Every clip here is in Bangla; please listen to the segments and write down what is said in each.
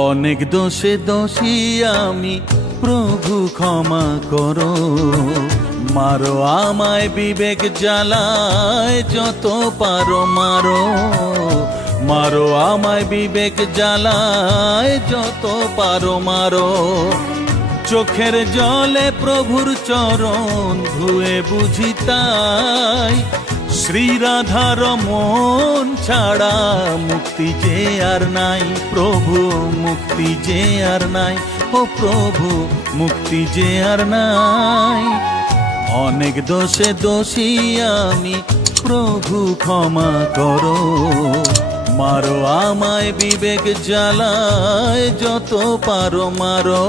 অনেক দোষে দোষী আমি, প্রভু ক্ষমা করো। মারো আমায় বিবেক জ্বালায়, যত পারো মারো। মারো আমায় বিবেক জ্বালায়, যত পারো মারো। চোখের জলে প্রভুর চরণ ধুয়ে বুঝি তাই, শ্রীরাধার মন ছাড়া মুক্তি যে আর নাই। প্রভু মুক্তি যে আর নাই, ও প্রভু মুক্তি যে আর নাই। অনেক দোষে দোষী আমি, প্রভু ক্ষমা করো। মারো আমায় বিবেক জ্বালায়, যত পারো মারো।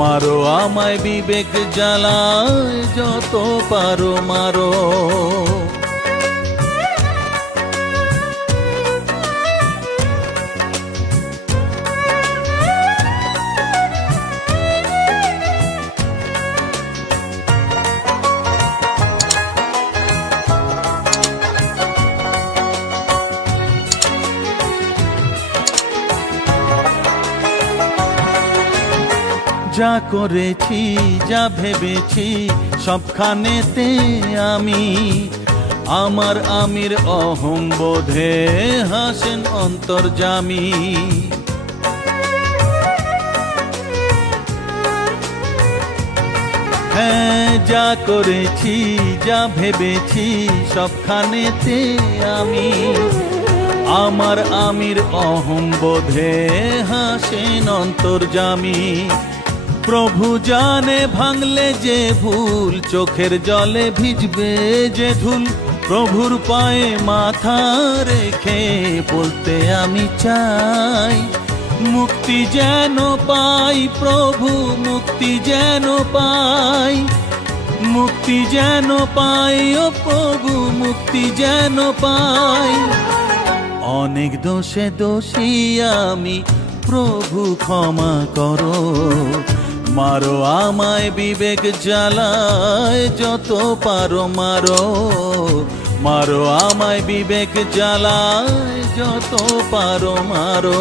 মারো আমায় বিবেক জ্বালায়, যত পারো মারো। যা করেছি যা ভেবেছি সবখানেতে আমি, আমার আমির অহং বোধে হাসেন অন্তর্যামী। হ্যাঁ, যা করেছি যা ভেবেছি সবখানেতে আমি, আমার আমির অহং বোধে হাসেন অন্তর্যামী। প্রভু জানে ভাঙলে যে ভুল, চোখের জলে ভিজবে যে ধুল। প্রভুর পায়ে মাথা রেখে বলতে আমি চাই, মুক্তি যেন পাই প্রভু, মুক্তি যেন পাই। মুক্তি যেন পাই ও প্রভু, মুক্তি যেন পাই। অনেক দোষে দোষী আমি, প্রভু ক্ষমা করো। মারো আমায় বিবেক জ্বালায়, যত পারো মারো। মারো আমায় বিবেক জ্বালায়, যত পারো মারো।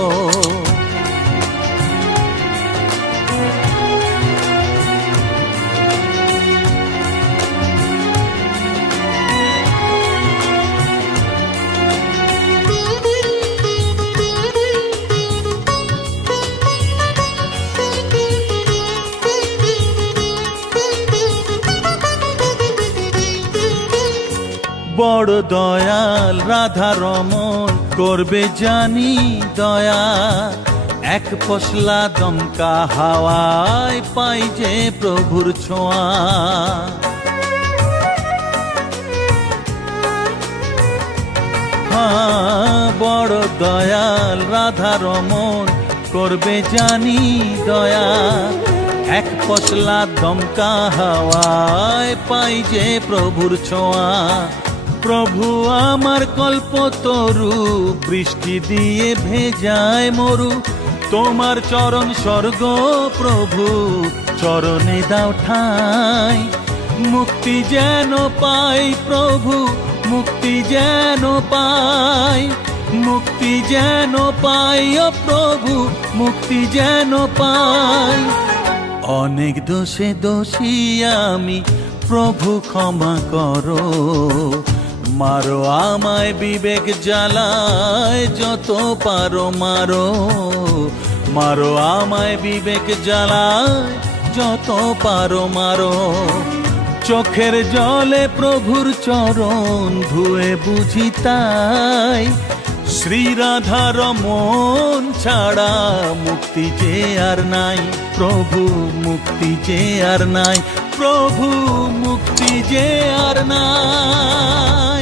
বড় দয়াল রাধা রমন করবে জানি দয়া, এক পশলা দমকা হাওয়ায় পাই যে প্রভুর ছোঁয়া। হ্যাঁ, বড় দয়াল রাধা রমন করবে জানি দয়া, এক পশলা দমকা হাওয়ায় পাই যে প্রভুর ছোঁয়া। প্রভু আমার কল্পতরু, বৃষ্টি দিয়ে ভেজায় মরু। তোমার চরণ স্বর্গ প্রভু, চরণে দাও ঠাই। মুক্তি যেন পাই প্রভু, মুক্তি যেন পাই। মুক্তি যেন পাই ও প্রভু, মুক্তি যেন পাই। অনেক দোষে দোষী আমি, প্রভু ক্ষমা করো। মারো আমায় বিবেক জ্বালায়, যত পারো মারো। মারো আমায় বিবেক জ্বালায়, যত পারো মারো। চোখের জলে প্রভুর চরণ ধুয়ে বুঝি তাই, শ্রীরাধার মন ছাড়া মুক্তি যে আর নাই। প্রভু মুক্তি যে আর নাই, প্রভু মুক্তি যে আর নাই।